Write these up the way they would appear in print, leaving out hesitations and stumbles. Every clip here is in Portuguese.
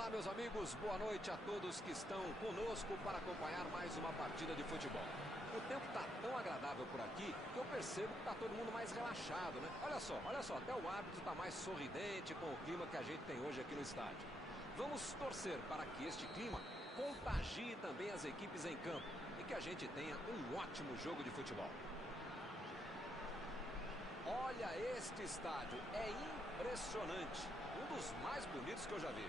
Olá, meus amigos, boa noite a todos que estão conosco para acompanhar mais uma partida de futebol. O tempo está tão agradável por aqui que eu percebo que está todo mundo mais relaxado, né? Olha só, até o árbitro está mais sorridente com o clima que a gente tem hoje aqui no estádio. Vamos torcer para que este clima contagie também as equipes em campo e que a gente tenha um ótimo jogo de futebol. Olha este estádio, é impressionante, um dos mais bonitos que eu já vi.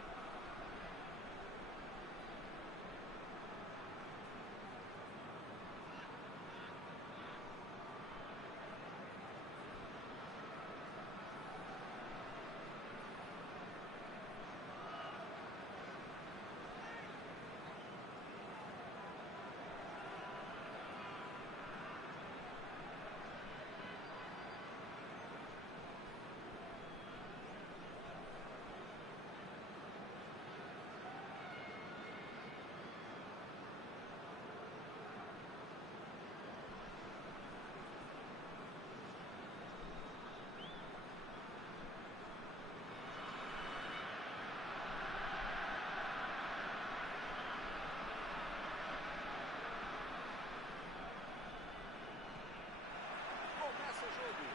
Começa o jogo.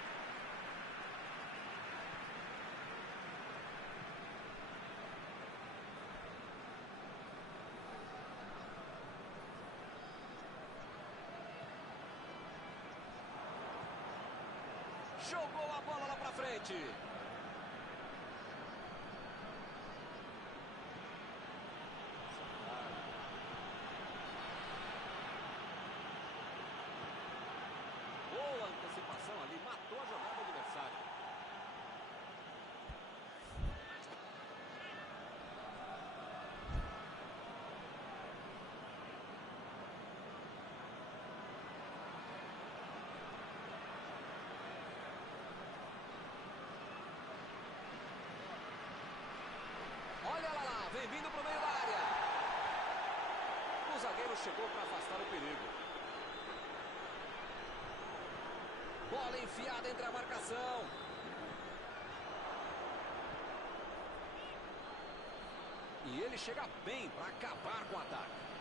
Jogou a bola lá pra frente. Boa antecipação ali, matou a jogada do adversário. Olha lá, vem vindo pro meio da área. O zagueiro chegou para afastar o perigo. Bola enfiada entre a marcação. E ele chega bem para acabar com o ataque.